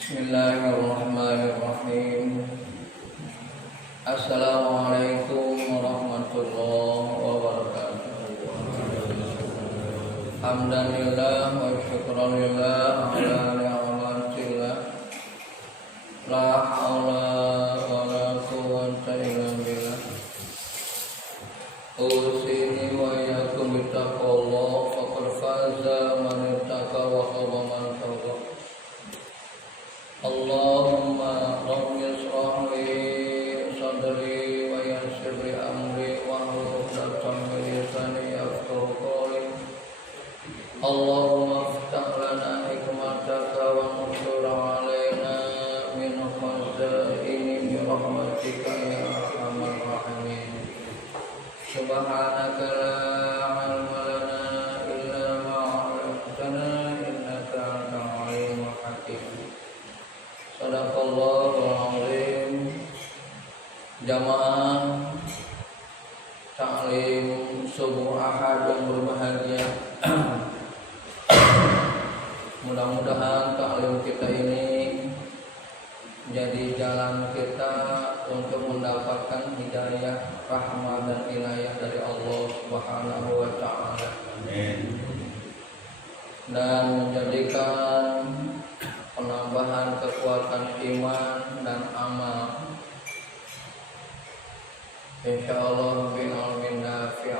Bismillahirrahmanirrahim. Assalamualaikum warahmatullahi wabarakatuh. Hamdanillah wa syukranillah ala ni'matillah. La haula wa la quwwata illa billah. Usini wa iyyakum bittaqwallah faqad faza man ittaqa wa khaba man taqwa. Allahumma rabbi ishrah li sadri wa yassir li amri wahlul 'uqdatam min lisani yafqahu qawli. Allahumma iftah lana hikmataka wa ansur 'alaina min khazaini bi rahmatika ya arhamar rahimin. Subhanaka la 'ilma lana illa ma 'allamtana innaka antal 'alimul hakim. Sadaqallahul azim. Jamaah taklim subuh Ahad yang berbahagia. Mudah-mudahan taklim kita ini menjadi jalan kita untuk mendapatkan hidayah, rahmat dan inayah dari Allah Subhanahu wa taala. Amin. Dan menjadikan penambahan kekuatan iman dan amal, insyaallah bin'ilmin nafi'.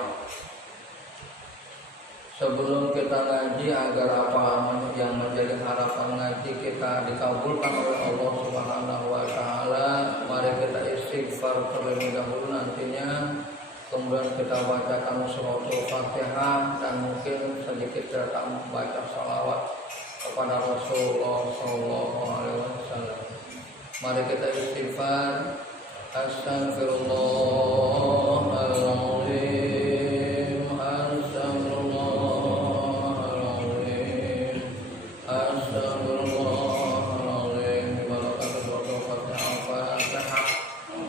Sebelum kita ngaji, agar apa yang menjadi harapan ngaji kita dikabulkan oleh Allah Subhanahu wa taala, mari kita istighfar terlebih dahulu nantinya. Kemudian kita bacakan suratul Fatihah dan mungkin sedikit kita membaca salawat kepada Rasulullah SAW. Mari kita istighfar. Astaghfirullahaladzim, astaghfirullahaladzim, astaghfirullahaladzim. Barakatul suratul Fatihah.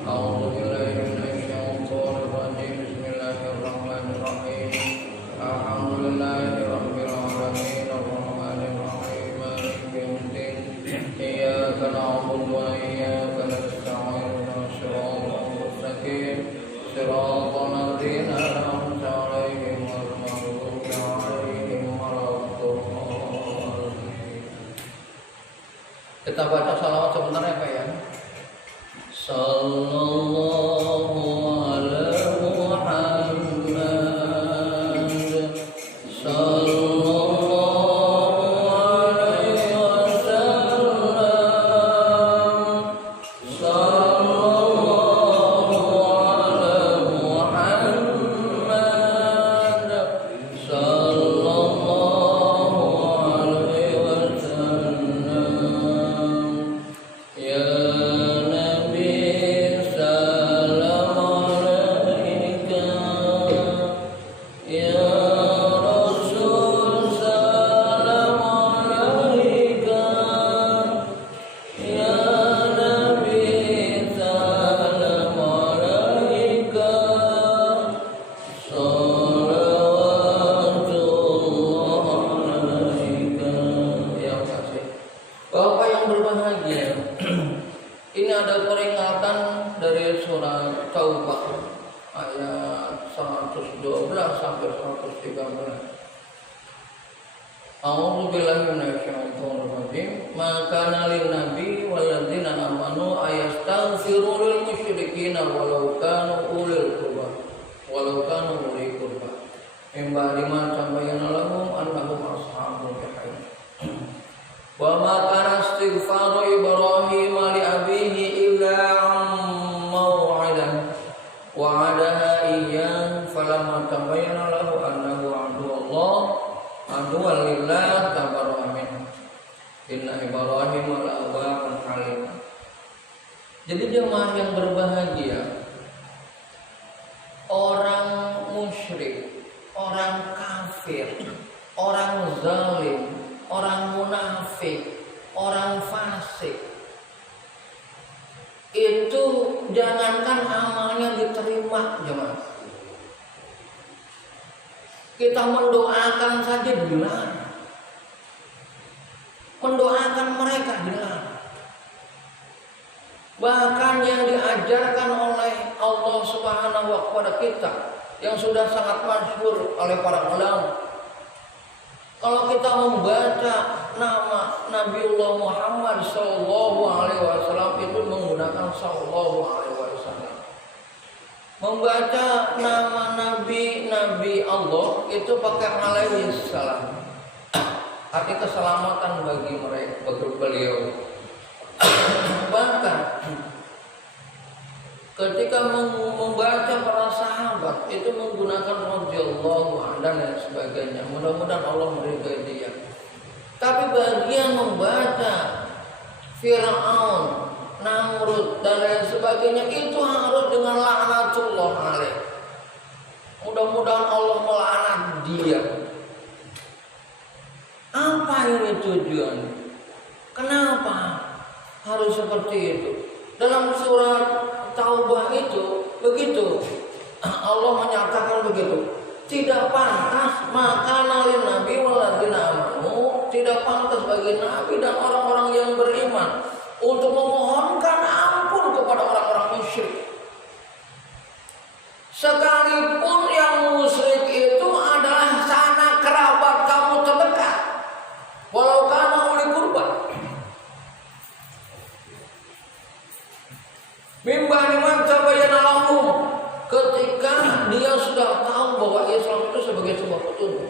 A'udzu billahi minasyaitonir rajim. Bismillahirrahmanirrahim. Alhamdulillahirabbil alamin. Iyyaka na'budu wa iyyaka nasta'in. Shiratal mustaqim. Shiratal ladzina an'amta 'alaihim ghairil maghdubi 'alaihim waladdallin. Kita baca salawat sebentar ya Pak ya. Sallallahu ala Muhammad. A'udzu billahi minasyaitonir rajim. Maka nalin nabi walladzina amanu ayastaghfiru lil musyrikina walau kanu ulil qurba min ba'di ma tabayyana lahum annahum ashabul jahim. Wa ma kana istighfaru Ibrahim li abihi illa maw'idah wa'adaha iyyah falamma tabayyana lahu annahu aduwwan lillah tabarra'a minhu inna Ibrahim la'awwahun halim. Jadi jemaah yang berbahagia, orang musyrik, orang kafir, orang zalim, orang munafik, orang fasik, itu jangankan amalnya diterima jemaah, kita mendoakan saja dilarang. Mendoakan mereka dilarang. Bahkan yang diajarkan oleh Allah Subhanahu wa kepada kita yang sudah sangat masyhur oleh para ulama. Kalau kita membaca nama Nabiullah Muhammad Sallallahu Alaihi Wasallam itu menggunakan Sallallahu Alaihi Wasallam. Membaca nama Nabi Allah itu pakai alaihi salam. Arti keselamatan bagi mereka, bagi beliau. Bahkan ketika membaca para sahabat itu menggunakan radhiyallahu anhu dan lain sebagainya. Mudah-mudahan Allah meridhai dia. Tapi bagi yang membaca Fir'aun, Namrud dan lain sebagainya itu harus dengan laknatullah alaih. Mudah-mudahan Allah melaknat dia. Apa ini tujuannya? Kenapa harus seperti itu? Dalam surat Taubah itu begitu. Allah menyatakan begitu. Tidak pantas maka lin nabi waladina amanu, tidak pantas bagi nabi dan orang-orang yang beriman untuk memohonkan ampun kepada orang-orang musyrik. Sekalipun yang musyrik itu adalah sanak kerabat kamu terdekat, walau kana uli qurba. Mimba liman tabayyana lahum, ketika dia sudah tahu bahwa Islam itu sebagai sebuah petunjuk.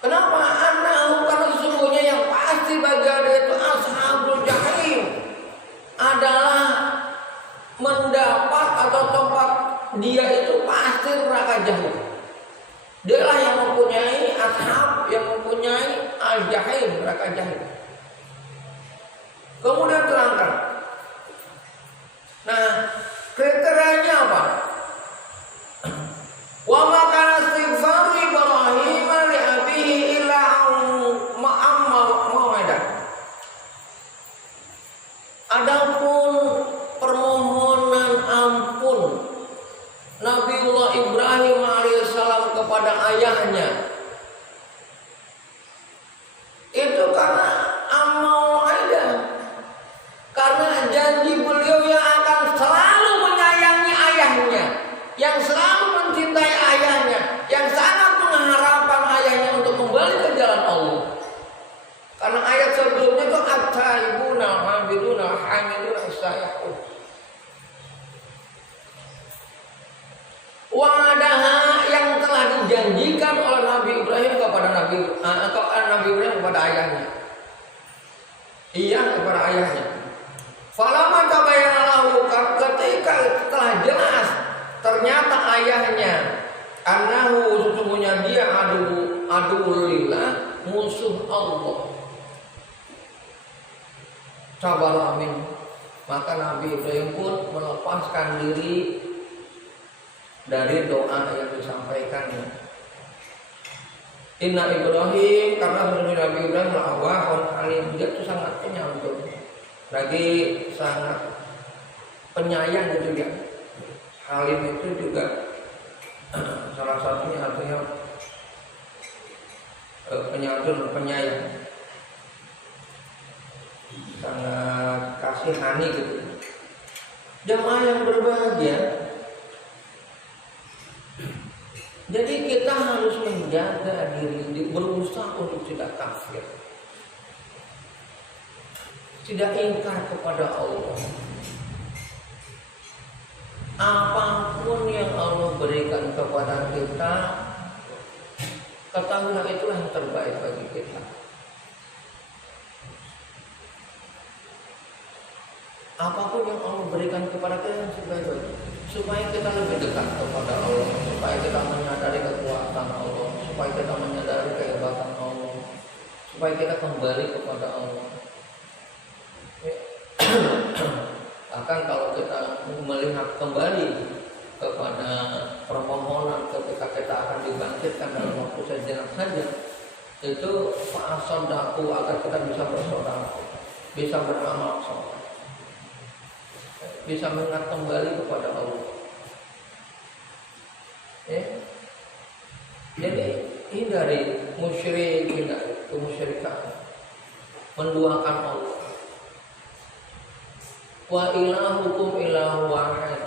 Kenapa? Karena sesungguhnya yang pasti bagi dia itu ashabul jahim adalah mendapat atau tempat dia itu pasti neraka jahim. Dialah yang mempunyai ashab, yang mempunyai al-jahim, neraka jahim. Kemudian terangkan. Nah, kriterianya apa? Wa ma kana istighfaru Ibrahim li abihi illa ma'amma mawadah. Adapun permohonan ampun Nabiullah Ibrahim alaihissalam kepada ayahnya itu karena karena janji beliau yang akan selalu menyayangi ayahnya, yang selalu mencintai ayahnya, yang sangat mengharapkan ayahnya untuk kembali ke jalan Allah. Karena ayat sebelumnya itu at-taibuna al-'abiduna al-hamiduna as-saihun. Wa'adaha yang telah dijanjikan oleh Nabi Ibrahim kepada Nabi Ibrahim kepada ayahnya. Iya kepada ayahnya. Falamma tabayyana lahu, ketika telah jelas ternyata ayahnya annahu sesungguhnya dia adullillah, musuh Allah. Tabalamin, maka Nabi Ibrahim pun melepaskan diri dari doa yang disampaikannya. Inna Ibrahim, karena Nabi Ibrahim awahun alim, dia itu sangat penyantun, lagi sangat penyayang gitu ya. Halim itu juga salah satunya artinya penyantun, penyayang, sangat kasihani gitu. Jemaah yang berbahagia, jadi kita harus menjaga diri, berusaha untuk tidak kafir, tidak ingkar kepada Allah. Apapun yang Allah berikan kepada kita, ketahuilah itulah yang terbaik bagi kita. Apapun yang Allah berikan kepada kita yang terbaik bagi kita, supaya kita lebih dekat kepada Allah, supaya kita menyadari kekuatan Allah, supaya kita menyadari kehebatan Allah, supaya kita kembali kepada Allah. Bahkan kalau kita melihat kembali kepada permohonan ketika kita akan dibangkitkan dalam waktu sejenak saja, itu fa'asodaku agar kita bisa bersaudara, bisa beramal soleh, bisa mengingat kembali kepada Allah. Jadi hindari musyrik, hindari kemusyrikan, menduakan Allah. Wa ilahukum ilahu wahid.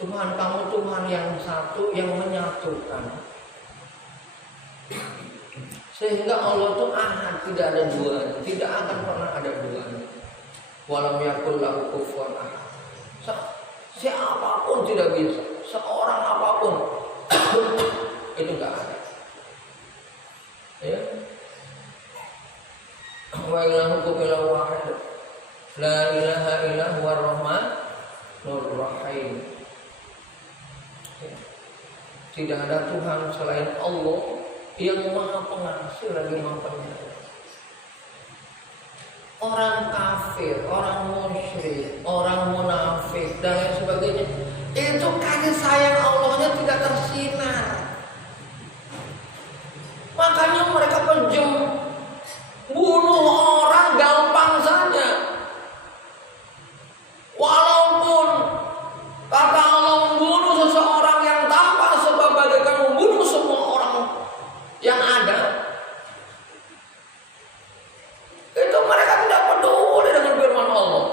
Tuhan kamu Tuhan yang satu yang menyatukan. Sehingga Allah itu ahad, tidak ada duanya, tidak akan pernah ada duanya. Walam yakul lahu kufuwan ahad. Siapapun tidak bisa, seorang apapun itu enggak ada. Ya. Wa ilahukum ilahu wahid. La ilaha illa huwar rahmanur rahim. Tidak ada Tuhan selain Allah yang maha pengasih lagi maha penyayang. Orang kafir, orang musyrik, orang munafik dan lain sebagainya, itu kasih sayang Allahnya tidak tersinar. Makanya mereka kejam, bunuh orang gampang saja. Walaupun kata Allah membunuh seseorang yang tanpa sebab bagaikan membunuh semua orang yang ada, itu mereka tidak peduli dengan firman Allah.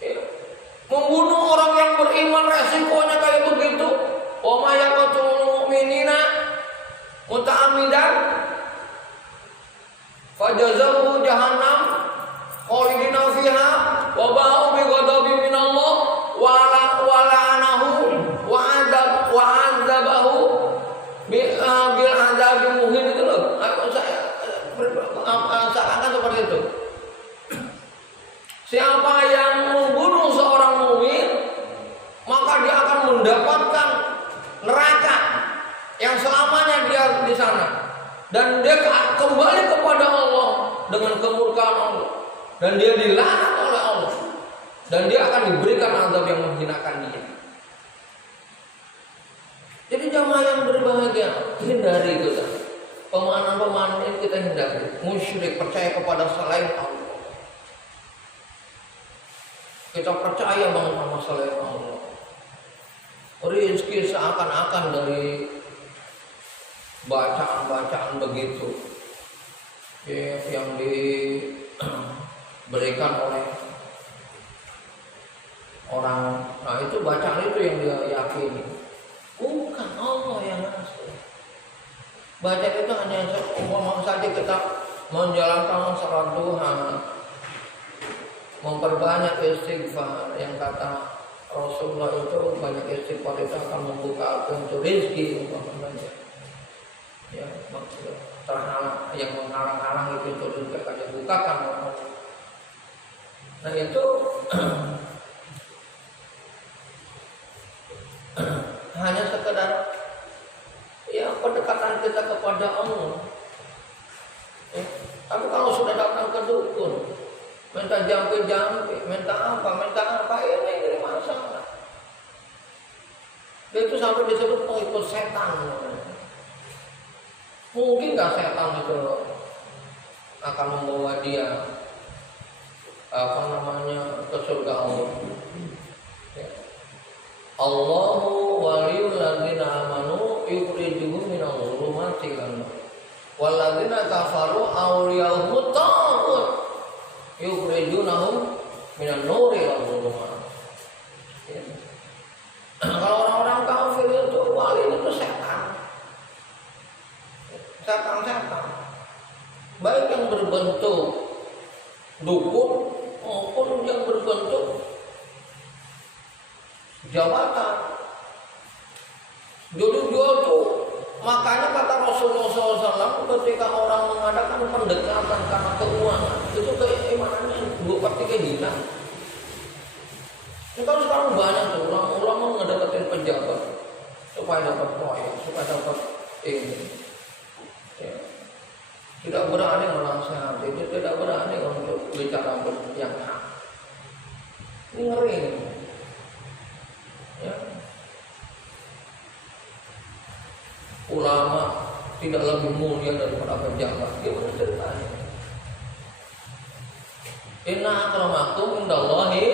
Ya. Membunuh orang yang beriman resikonya kayak begitu. Wa may yaqtulul mu'minina muta'ammidan fajazahu jahannam khalidina fiha wa ba'u bi ghadabin minallah wa la'anahu wa adzabahu bil azabi muhin. Itu loh. Saya seperti itu. Siapa yang membunuh seorang mukmin, maka dia akan mendapatkan neraka yang selamanya dia di sana, dan dia kembali kepada Allah dengan kemurkaan Allah, dan dia dilaknat oleh Allah, dan dia akan diberikan azab yang menghinakan dia. Jadi jamaah yang berbahagia, hindari kita pemahaman-pemahaman ini, kita hindari. Musyrik, percaya kepada selain Allah. Kita percaya banget sama selain Allah. Rizki seakan-akan dari bacaan-bacaan begitu yang diberikan oleh orang. Nah itu bacaan itu yang dia yakini. Bukan Allah yang ngasih. Bacaan itu hanya umpama saja kita menjalankan salat duha, memperbanyak istighfar, yang kata Rasulullah itu banyak istighfar itu akan membuka pintu rezeki umpamanya. Ya, maksud terhalang yang menghalang-halangi pintu rezeki akan dibukakan oleh Allah. Nah itu hanya sekedar ya pendekatan kita kepada Allah. Ya, tapi kalau sudah datang ke dukun, minta jampi-jampi, minta apa ini masalah. Dia itu sampai disebut pengikut setan. Mungkin nggak setan itu akan membawa dia ke surga Allah. Ya. Allahu waliyul ladzina amanu yukhrijuhum minadh dhulumati ilan nur. Wal ladzina kafaru awliya'uhum taghut yukhrijunahum minan nuri ila dhulumat. Ya. Kalau orang-orang kafir itu wali itu setan. Setan-setan. Baik yang berbentuk dukun maupun yang berbentuk jabatan. Dulu tuh makanya kata Rasulullah SAW ketika orang mengadakan pendekatan karena keuangan itu keimanannya 2/3 hilang. Ini kan sekarang banyak tuh ulama mengadakan pejabat supaya dapat proyek, supaya dapat ini. Ya. Tidak berani menasihati, tidak berani untuk bicara yang hak. Ini ngeri. Ya. Ulama tidak lebih mulia daripada pejabat. Gimana ceritanya? Inna akramakum indallahi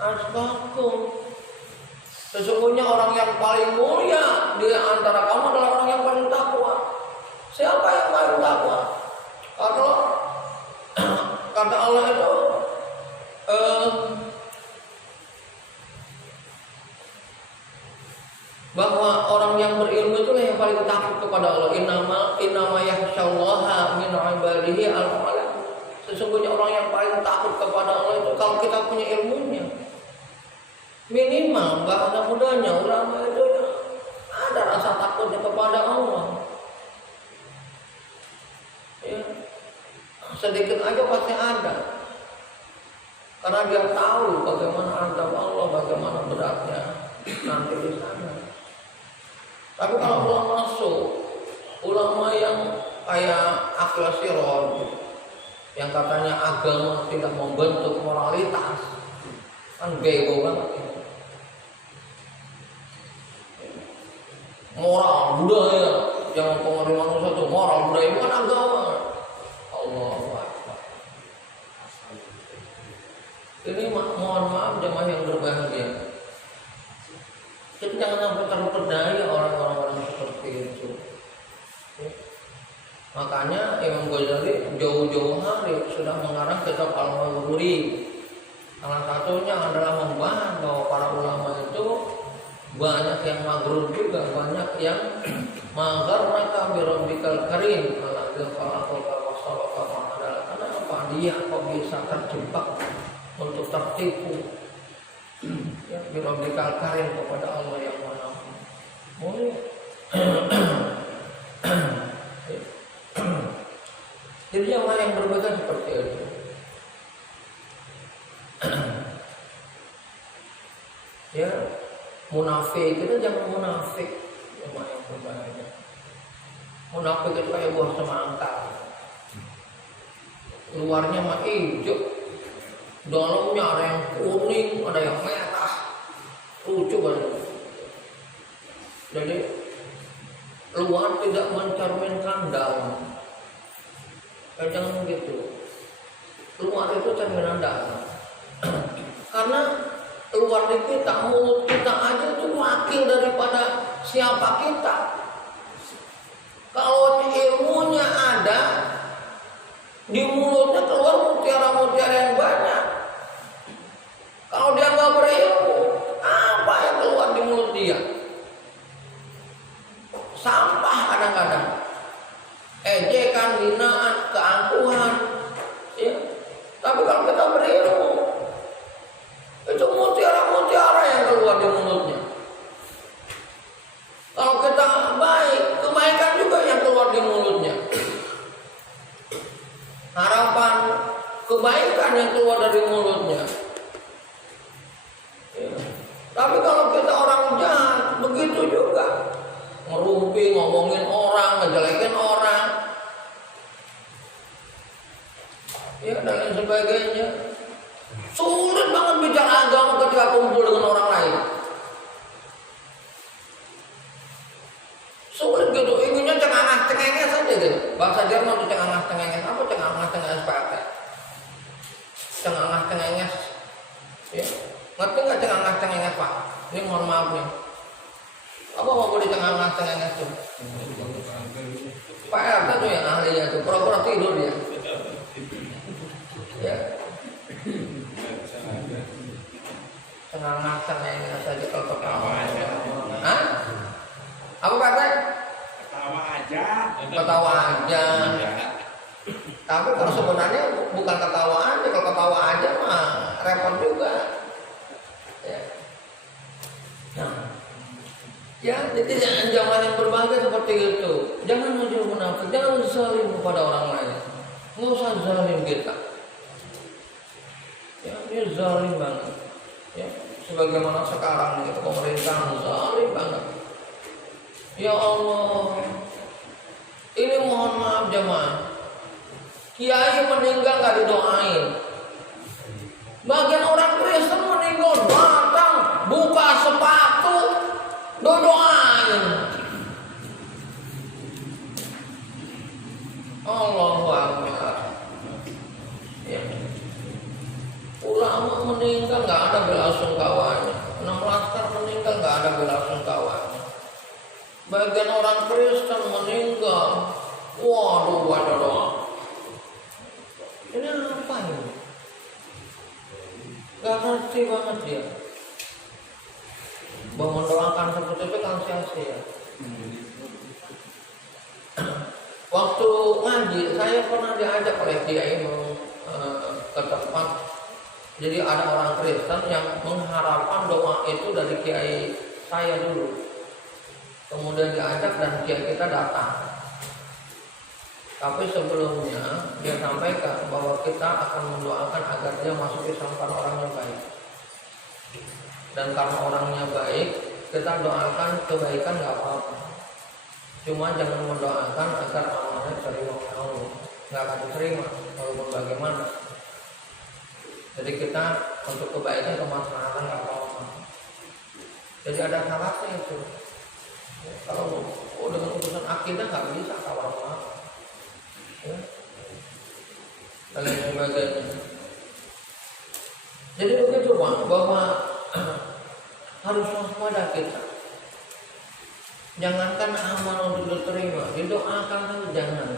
atqakum. Sesungguhnya orang yang paling mulia di antara kamu adalah orang yang paling takwa. Siapa yang paling takwa? bahwa orang yang berilmu itulah yang paling takut kepada Allah. Innama yakhsyallaha min ibadihi al-ulama. Sesungguhnya orang yang paling takut kepada Allah itu kalau kita punya ilmunya. Minimal bahasa mudanya ulama itu ada rasa takutnya kepada Allah. Ya. Sedikit aja pasti ada. Karena dia tahu bagaimana azab Allah, bagaimana beratnya nanti di sana. Tapi kalau belum masuk, ulama yang kayak Akil Siraj, yang katanya agama tidak membentuk moralitas, kan bego banget. Moral budaya yang mempengaruhi manusia itu moral budaya bukan agama. Allahu Akbar. Ini mohon maaf jemaah yang berbahagia. Kita jangan sampai terpedaya orang-orang seperti itu. Makanya Imam Ghazali jauh-jauh hari sudah mengarang kitab Al-Maghuri. Salah satunya adalah membahas bahwa para ulama itu banyak yang maghrur juga, banyak yang magharraka bi rabbikal karim alladzi khalaqaka wa sawwaka fa'adala. Karena apa? Dia kok bisa terjebak untuk tertipu ya, bi rabbikal karim kepada Allah yang Maha Mulia. Jadi jangan yang berbeda seperti itu. Ya, munafik itu jangan munafik yang berbahaya. Munafik itu kayak buah semangka. Luarnya mah hijau, dalamnya ada yang kuning, ada yang merah. Lucu banget. Jadi luar tidak mencerminkan dalam. Jangan begitu. Luar itu cerminan dalam. Karena luar di kita, mulut kita aja itu wakil daripada siapa kita. Kalau ilmunya ada, di mulutnya keluar mutiara-mutiara yang banyak. Kalau dia nggak berilmu, apa yang keluar di mulut dia? Sampah kadang-kadang. Ejekan, hinaan, keangkuhan, ya. Tapi kalau kita berilmu, itu mutiara-mutiara yang keluar di mulutnya. Kalau kita baik, kebaikan juga yang keluar di mulutnya. Harapan kebaikan yang keluar dari mulutnya. Ya. Tapi kalau kita orang jahat, begitu juga. Ngerumpi, ngomongin orang, ngejelekin orang, ya dan lain sebagainya. Sulit banget bicara agama ketika kumpul dengan orang lain. Sulit gitu, inginnya cengangah-cengenges saja gitu. Bahasa Jerman itu cengangah-cengenges. Apa cengangah-cengenges PRT? Cengangah-cengenges. Ya. Ngerti nggak cengangah-cengenges Pak? Ini mohon maaf nih. Apa mau boleh cengangah-cengenges tuh? Pak RT tuh yang ahlinya tuh, pura-pura tidur dia. Ya. Cengangah-cengenges saja kalau ketawa aja. Hah? Apa kata? Ketawa aja. Ketawa aja. Tapi kalau sebenarnya bukan ketawa aja, kalau ketawa aja mah repot juga. Ya. Nah. Ya, jadi jangan yang berbahagia seperti itu. Jangan menjadi munafik, jangan zalim kepada orang lain. Nggak usah zalim kita. Ya, ini zalim banget. Ya, sebagaimana sekarang gitu, pemerintah zalim banget. Ya Allah, ini mohon maaf jemaah. Kiai meninggal nggak didoain. Bagian orang Kristen meninggal datang buka sepatu. Doain. Allahu Akbar. Ya. Ulama meninggal nggak ada belasungkawanya. 6 laskar meninggal nggak ada belasungkawanya. Bagian orang Kristen meninggal, waduh baca doa. Ini apa ini? Gak ngerti banget dia. Bahwa mendoakan seperti itu kan sia-sia. Waktu ngaji saya pernah diajak oleh kiai ke tempat. Jadi ada orang Kristen yang mengharapkan doa itu dari kiai saya dulu. Kemudian diajak dan kiai kita datang. Tapi sebelumnya dia sampaikan bahwa kita akan mendoakan agar dia masuk Islam karena orangnya baik. Dan karena orangnya baik, kita doakan kebaikan nggak apa-apa. Cuma jangan mendoakan agar amalnya terima oleh Allah. Nggak akan diterima walaupun bagaimana. Jadi kita untuk kebaikan kemaslahatan nggak apa-apa. Jadi ada syaratnya itu. Kalau dengan urusan akidah nggak bisa kawan-kawan. Ya. Dan lain sebagainya. Jadi begitu Pak, bahwa harus waspada kita. Jangankan amal untuk diterima, didoakan saja jangan.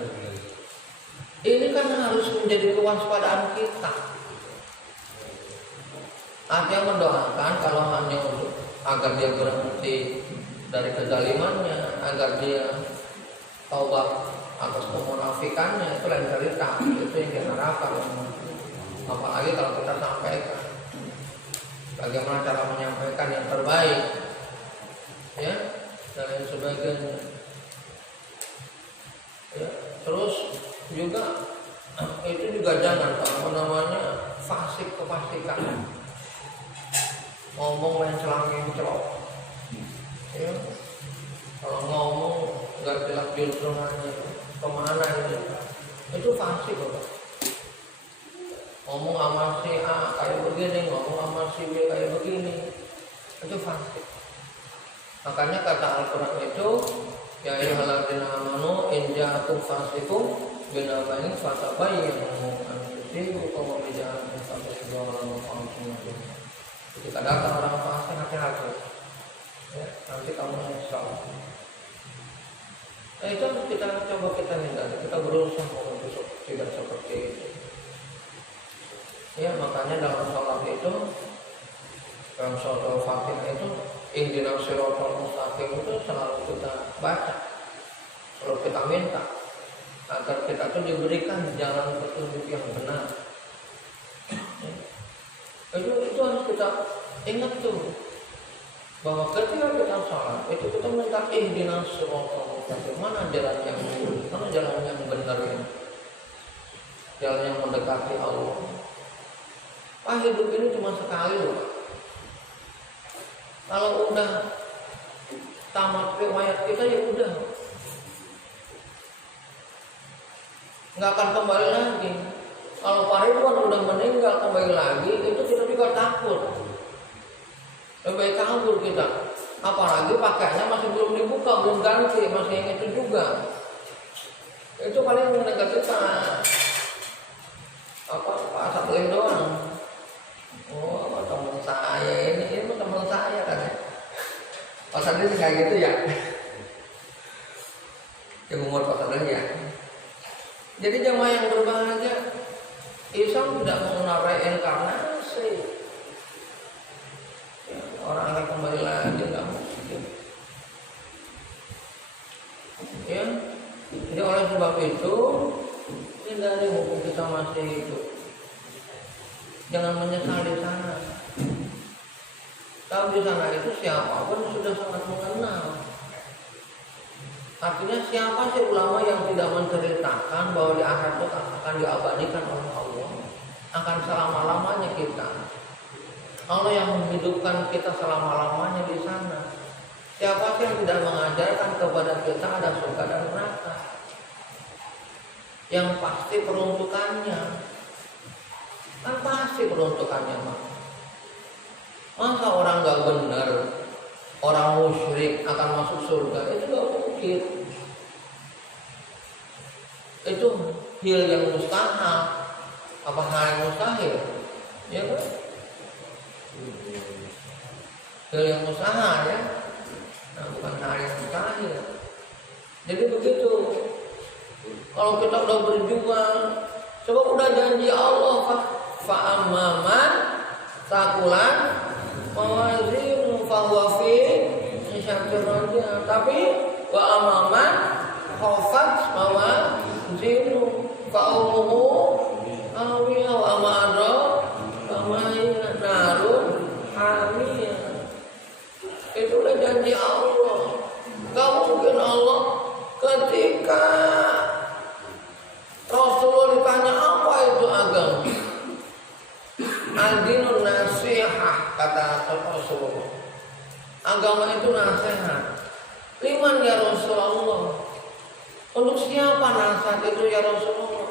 Ini kan harus menjadi kewaspadaan kita. Artinya mendoakan kalau hanya untuk agar dia berhenti dari kezalimannya, agar dia taubat atas kemunafikannya, itu lain cerita. Itu yang diharapkan. Apalagi kalau kita sampaikan bagaimana cara menyampaikan yang terbaik, ya, dan lain sebagainya. Ya, terus juga itu juga jangan apa namanya fasik kefasikan, ngomong main celang-celok, ya. Kalau ngomong nggak jelas juntrungannya kemana itu fasik kok. Ngomong sama si A kayak begini, ngomong sama si B kayak begini, itu fasik. Makanya kata Al-Quran itu, ya ayyuhalladzina amanu in ja'akum fasiqun binaba'in fatabayyanu an tusibu qauman bijahalatin fatusbihu Ketika datang orang fasik, hati-hati, ya, nanti kamu menyesal. Nah, itu kita coba kita hindari, kita berusaha untuk tidak seperti itu. Ya, makanya dalam sholat itu, dalam sholat Al-Fatihah itu, ihdinas siratal mustaqim itu selalu kita baca, selalu kita minta agar kita tuh diberikan jalan petunjuk yang benar. Itu harus kita ingat tuh, bahwa ketika kita sholat itu kita minta ihdinas siratal mustaqim, mana jalan yang lurus, mana jalan yang benar ini, jalan yang mendekati Allah. Hidup ini cuma sekali loh. Kalau udah tamat riwayat kita ya udah, nggak akan kembali lagi. Kalau Pak Ridwan udah meninggal kembali lagi, itu kita juga takut. Lebih baik kabur kita. Apalagi pakainya masih belum dibuka, belum ganti, masih yang itu juga. Itu paling menegak kita Pak Sableng doang. Oh, teman saya ini teman saya kan ya. Pak Sableng kayak gitu ya. Yang umur Pak Sableng ya. Jadi jemaah yang berbahagia, Islam tidak mengenal reinkarnasi. Ya, orang akan kembali lagi nggak mungkin. Ya, jadi oleh sebab itu, hindari mumpung kita masih hidup. Jangan menyesal di sana. Kalau di sana itu siapapun sudah sangat mengenal. Artinya siapa sih ulama yang tidak menceritakan bahwa di akhirat itu akan diabadikan oleh Allah, akan selama-lamanya kita. Allah yang menghidupkan kita selama-lamanya di sana. Siapa sih yang tidak mengajarkan kepada kita ada surga dan neraka? Yang pasti peruntukannya, kan pasti peruntukannya Pak. Masa orang nggak benar, orang musyrik akan masuk surga? Itu nggak mungkin. Itu hal yang mustahil. Apa hal yang mustahil? Ya kan? Hal yang mustahil ya. Nah, bukan hal yang mustahil. Jadi begitu. Kalau kita udah berjuang, sebab udah janji Allah, fa'amman sakulan mawazinu fahuwa fi syakirnya. Tapi wa amaman khafat mawa zinu fa'umuhu awiyah wa amara kamaya narun hamiyah. Itulah janji Allah. Gak mungkin Allah ketika Rasulullah ditanya apa itu agama, adinun nasihah, kata Rasulullah. Agama itu nasihat. Liman ya Rasulullah? Untuk siapa nasihat itu ya Rasulullah?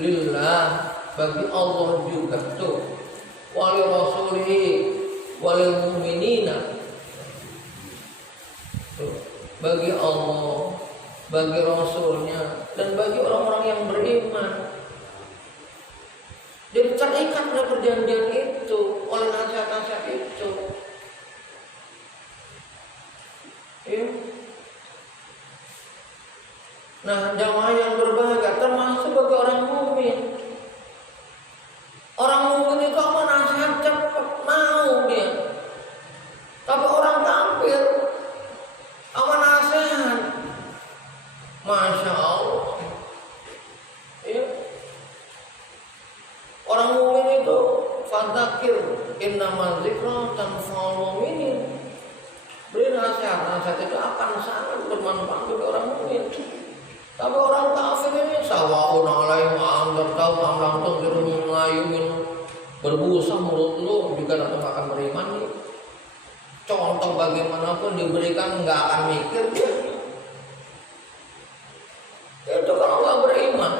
Lillah, bagi Allah juga tuh. Wali rasulihi walil mu'minina. Bagi Allah, bagi Rasulnya, dan bagi orang-orang yang beriman. Jadi terikat oleh perjanjian itu, oleh nasihat-nasihat itu. Ya. Nah, jamaah yang berbahagia termasuk bagi orang mukmin. Orang mukmin itu apa nasihat cepat mau dia. Tapi orang kafir apa nasihat? Masya Allah. Ya. Orang mukmin itu fadzakir innamal dzikra tanfa'ul mu'minin. Beri nasihat itu akan sangat bermanfaat bagi orang mukmin. Tapi orang kafir ini sawa'un 'alaihim anzartahum am lam tunzirhum la yu'minun. Berbusa mulut lu juga tetap akan beriman nih. Contoh bagaimanapun diberikan nggak akan mikir dia. Itu kalau nggak beriman,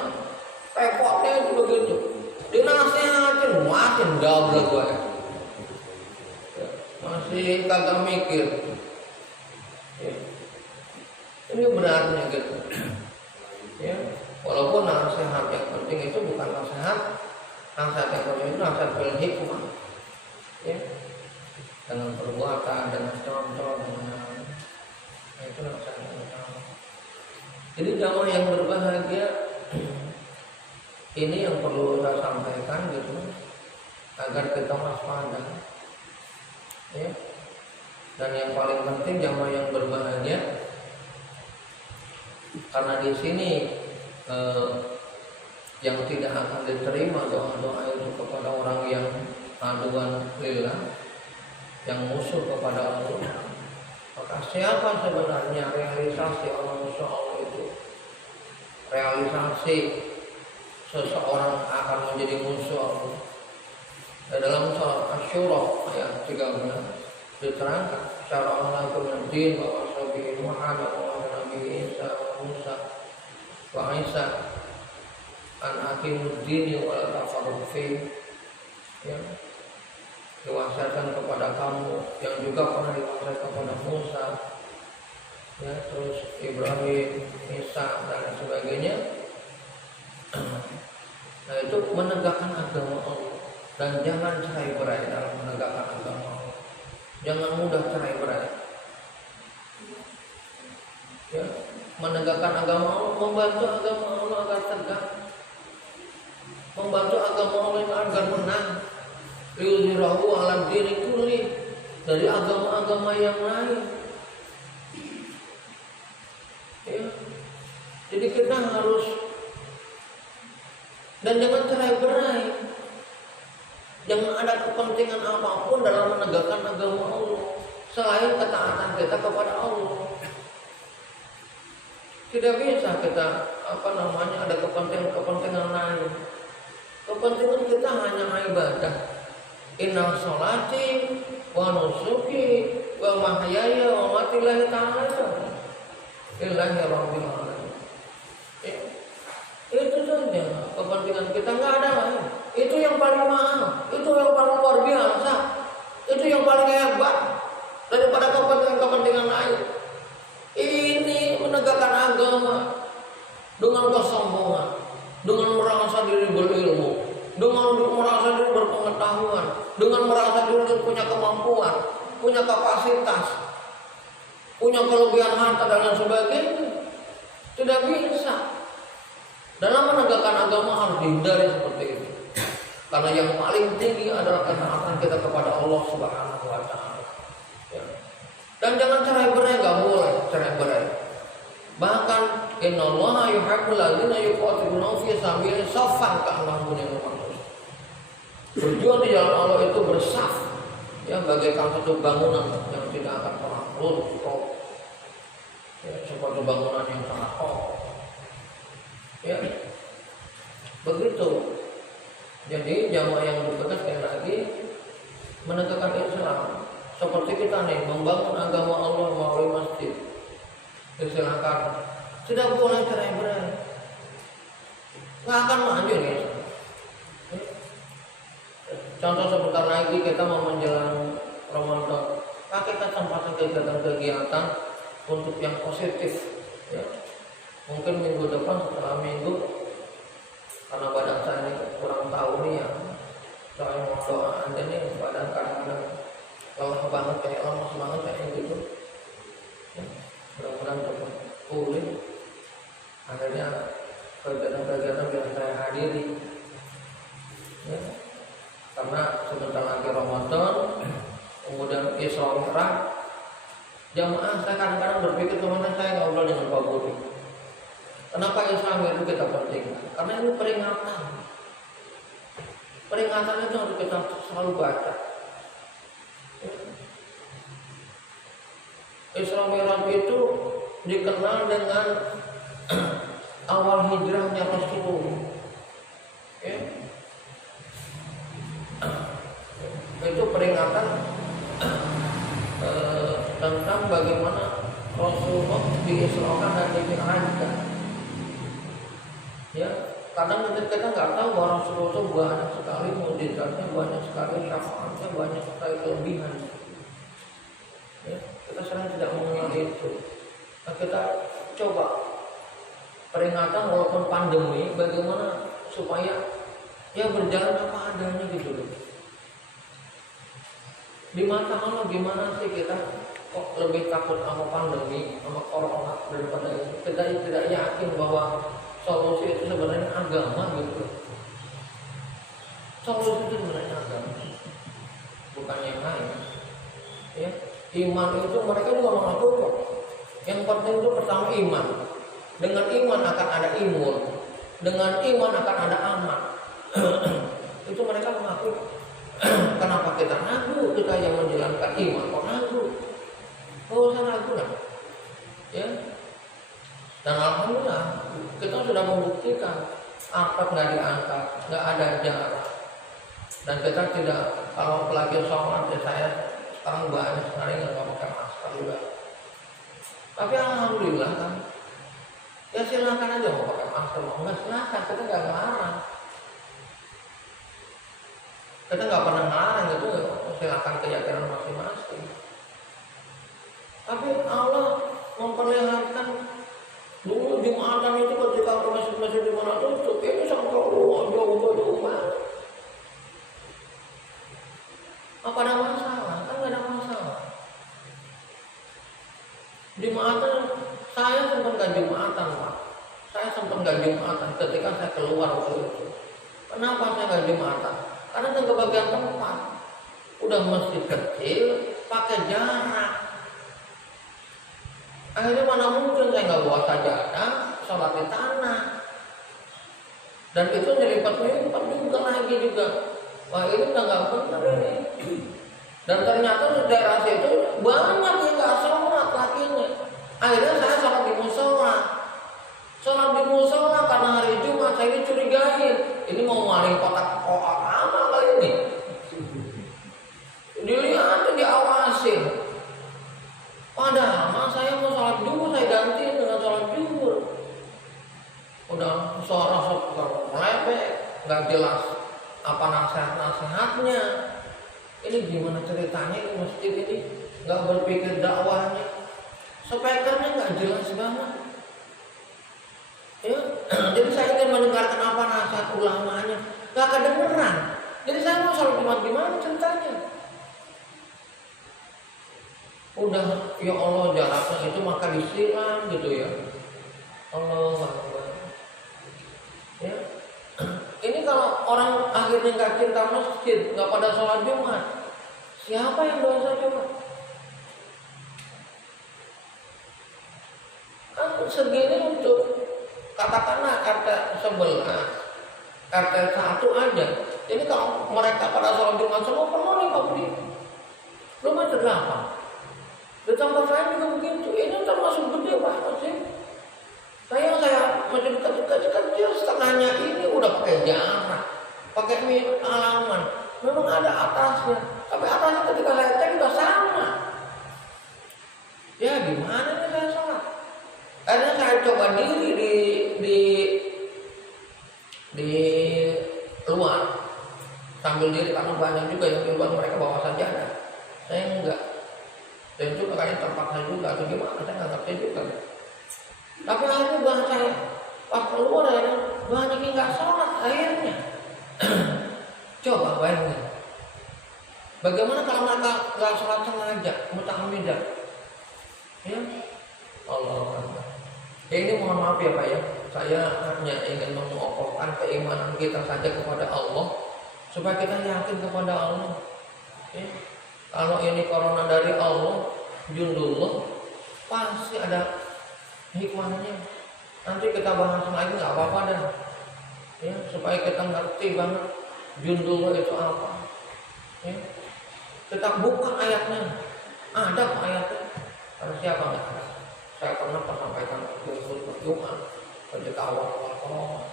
repotnya itu begitu. Dinasihatin makin double gue. Masih kagak mikir. Ya. Ini beratnya gitu. Ya, walaupun nasihat yang penting itu bukan nasihat yang penting itu nasihat bil hikmah. Ya. Dengan perbuatan, dengan contoh, dengan itu nasihat yang utama. Jadi jamaah yang berbahagia ini yang perlu saya sampaikan gitu agar kita waspada. Ya. Dan yang paling penting jamaah yang berbahagia karena di sini yang tidak akan diterima doa-doa itu kepada orang yang aduan lillah, yang musuh kepada Allah. Maka siapa sebenarnya realisasi orang musuh Allah itu? Realisasi seseorang akan menjadi musuh Allah. Dalam surat Asy-Syura ayat 13 diterangkan secara langsung din bahwa Nabi Muhammad wa Nabi Isa wa Musa wa Isa an aqimud din wa la tafarraqu fi. Ya. Diwasiatkan kepada kamu yang juga pernah diwasiatkan kepada Musa, ya, terus Ibrahim, Isa dan sebagainya. Nah, itu menegakkan agama Allah dan jangan cerai-berai dalam menegakkan agama Allah. Jangan mudah cerai-berai. Ya, menegakkan agama Allah, membantu agama Allah agar tegak, membantu agama Allah agar menang. Yuzhirahu 'ala dini kulli, dari agama-agama yang lain. Ya. Jadi kita harus, dan jangan cerai-berai. Jangan ada kepentingan apapun dalam menegakkan agama Allah selain ketaatan kita kepada Allah. Tidak bisa kita ada kepentingan lain. Kepentingan kita hanya ibadah. Inna sholati wa nusuki wa mahyaya wa mamati lillahi ta'ala lillahi rabbil alamin. Itu saja kepentingan kita, nggak ada lain. Itu yang paling mahal, itu yang paling luar biasa, itu yang paling hebat daripada kepentingan lain. Ini menegakkan agama dengan kesombongan, dengan merasa diri berilmu, dengan merasa diri berpengetahuan, dengan merasa diri punya kemampuan, punya kapasitas, punya kelebihan harta dan lain sebagainya. Tidak bisa. Dalam menegakkan agama harus dihindari seperti itu. Karena yang paling tinggi adalah ketaatan kita kepada Allah Subhanahu wa taala. Dan jangan cerai-berai, nggak boleh cerai-berai. Bahkan innallaha yuhibbul ladzina yuqatiluna fi sabilihi shaffan ka'annahum bunyanun marsus. Berjuang di jalan Allah itu bersaf, ya, bagaikan satu bangunan yang tidak akan pernah runtuh, ya, seperti bangunan yang sangat kokoh, ya, begitu. Jadi jamaah yang bertugas sekali lagi menegakkan Islam. Seperti kita nih membangun agama Allah melalui masjid, silakan. Tidak boleh cerai-berai, nggak akan maju nih. Contoh sebentar lagi kita mau menjelang Ramadan, pakai kesempatan kegiatan-kegiatan untuk yang positif, ya. Mungkin minggu depan setelah minggu, karena badan saya ini kurang tahu nih ya, saya mau doa aja nih, badan kadang-kadang lelah banget, kayak lemas banget kayak gitu, ya. Mudah-mudahan cepat pulih. Akhirnya kegiatan-kegiatan yang saya hadiri, ya. Karena sebentar lagi Ramadan, kemudian Isra Mi'raj, jamaah saya kadang-kadang berpikir kemana saya ngobrol dengan Pak Budi. Kenapa Isra Mi'raj itu kita pentingkan? Karena ini peringatan. Peringatan itu harus kita selalu baca. Isra Mi'raj itu dikenal dengan awal hijrahnya Rasulullah. Ya. Itu peringatan tentang bagaimana Rasulullah diisrakan dan dimi'rajkan. Ya, kadang kita nggak tahu bahwa Rasulullah itu banyak sekali mukjizatnya, banyak sekali syafaatnya, banyak sekali kelebihan. Ya, kita sering tidak mengenal itu. Nah, kita coba peringatan walaupun pandemi, bagaimana supaya ya berjalan apa adanya gitu loh. Di mata Allah gimana sih kita kok lebih takut sama pandemi, sama corona daripada itu? Kita tidak yakin bahwa solusi itu sebenarnya agama gitu. Solusi itu sebenarnya agama, bukan yang lain. Ya, iman itu mereka juga mengaku kok. Yang penting itu pertama iman. Dengan iman akan ada imun. Dengan iman akan ada aman. Itu mereka mengaku. Kenapa kita ragu? Kita yang menjalankan iman kok ragu? Nggak usah ragu lah, ya. Dan alhamdulillah kita sudah membuktikan akad nggak diangkat, nggak ada jarak. Dan kita tidak, kalau lagi sholat ya saya sekarang banyak sekali nggak pakai masker juga. Tapi alhamdulillah kan, ya silakan aja mau pakai masker, mau nggak silakan, kita nggak ngelarang. Kita nggak pernah ngelarang gitu, silakan keyakinan masing-masing. Tapi Allah memperlihatkan dulu Jumatan itu ketika masjid di mana tutup, ini sampai jauh banget. Apa ada masalah? Kan nggak ada masalah. Jumatan saya sempat nggak Jumatan, Pak. Saya sempat nggak Jumatan ketika saya keluar waktu itu. Kenapa saya nggak Jumatan? Karena ke bagian tempat udah masjid kecil, pakai jarak. Akhirnya mana mungkin saya nggak bawa sajadah, sholat di tanah. Dan itu nyelipat-nyelipat juga lagi juga. Wah ini udah nggak benar ini. Dan ternyata di daerah situ banyak yang nggak sholat lakinya. Akhirnya saya sholat di musola. Sholat di musola karena hari Jumat saya ini curigain. Ini mau maling kotak apa kali ini? Dilihat, diawasin. Padahal saya mau sholat dulu, saya gantiin dengan sholat zuhur. Udah suara melepek, nggak jelas apa nasihat-nasihatnya. Ini gimana ceritanya ini masjid ini? Nggak berpikir dakwahnya. Speakernya nggak jelas banget. Ya, jadi saya ingin mendengarkan apa nasihat ulamanya, nggak kedengeran. Jadi saya mau sholat Jumat gimana ceritanya? Udah, ya Allah jaraknya itu maka disiram gitu ya. Allah Akbar. Ya. Ini kalau orang akhirnya nggak cinta masjid, nggak pada sholat Jumat, siapa yang dosa coba? segini untuk katakanlah RT 11, RT 1 aja. Ini kalau mereka pada sholat Jumat semua penuh nih Pak Budi. Belum ada berapa? Di tempat saya juga begitu. Ini termasuk gede Pak sih. Saya masih kecil setengahnya ini udah pakai jarak, pakai halaman. Memang ada atasnya, tapi atasnya ketika saya cek udah sama. Ya gimana nih saya sholat? Karena saya coba diri di luar sambil diri, karena banyak juga yang di luar mereka bawa sajadah. Saya enggak. Dan itu makanya terpaksa juga atau gimana, saya nggak ngerti juga. Tapi akhirnya bahasa saya pas keluar ya banyak yang nggak sholat akhirnya. Coba bayangin, bagaimana kalau mereka nggak sholat sengaja, muta'ammidan? Ya, Allah. Ini mohon maaf ya Pak ya, saya hanya ingin mengokohkan keimanan kita saja kepada Allah supaya kita yakin kepada Allah. Ya. Kalau ini corona dari Allah, jundullah, pasti ada hikmahnya. Nanti kita bahas lagi nggak apa-apa dah. Ya, supaya kita ngerti banget jundullah itu apa. Ya. Kita buka ayatnya, ada kok ayatnya. Karena siapa nggak ada? Saya pernah sampaikan Jumat ketika awal corona.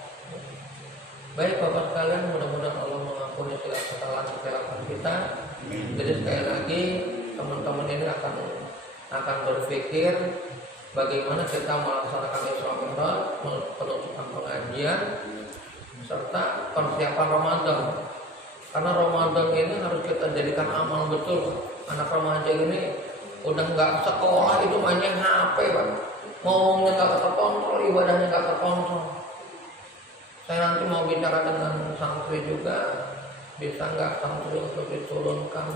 Baik Bapak sekalian, mudah-mudahan Allah mengampuni segala kesalahan kita. Jadi sekali lagi teman-teman ini akan berpikir bagaimana kita melaksanakan Isra Mi'raj, penutupan pengajian serta persiapan Ramadan. Karena Ramadan ini harus kita jadikan amal betul. Anak remaja ini udah nggak sekolah itu mainnya HP Pak. Ngomongnya nggak terkontrol, ibadahnya nggak terkontrol. Saya nanti mau bicara dengan santri juga, bisa nggak santri untuk diturunkan,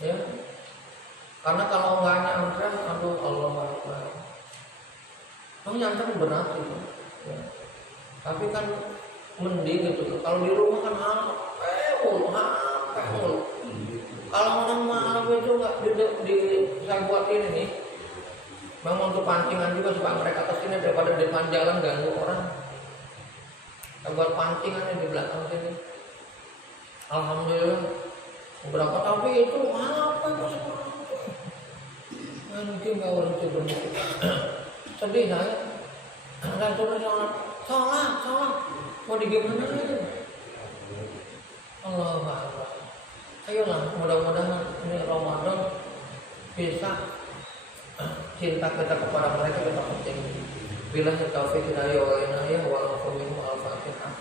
ya? Karena kalau nggak nyantren, aduh Allah Akbar. Nyantren berat itu, ya. Tapi kan mending gitu. Kalau di rumah kan HP mulu. Kalau orang malam itu nggak saya buat ini nih, memang untuk pancingan juga supaya mereka kesini daripada di depan jalan ganggu orang. Buat pancingannya di belakang sini. Alhamdulillah beberapa, tapi itu apa itu seperti itu? Mungkin nggak orang coba sedih saya. Saya suruh sholat, mau digimana itu? Allah Akbar. Ayolah, mudah-mudahan ini Ramadan bisa cinta kita kepada mereka kita penting. Billahi taufiq hidayah wa inayah wa al-fatihah.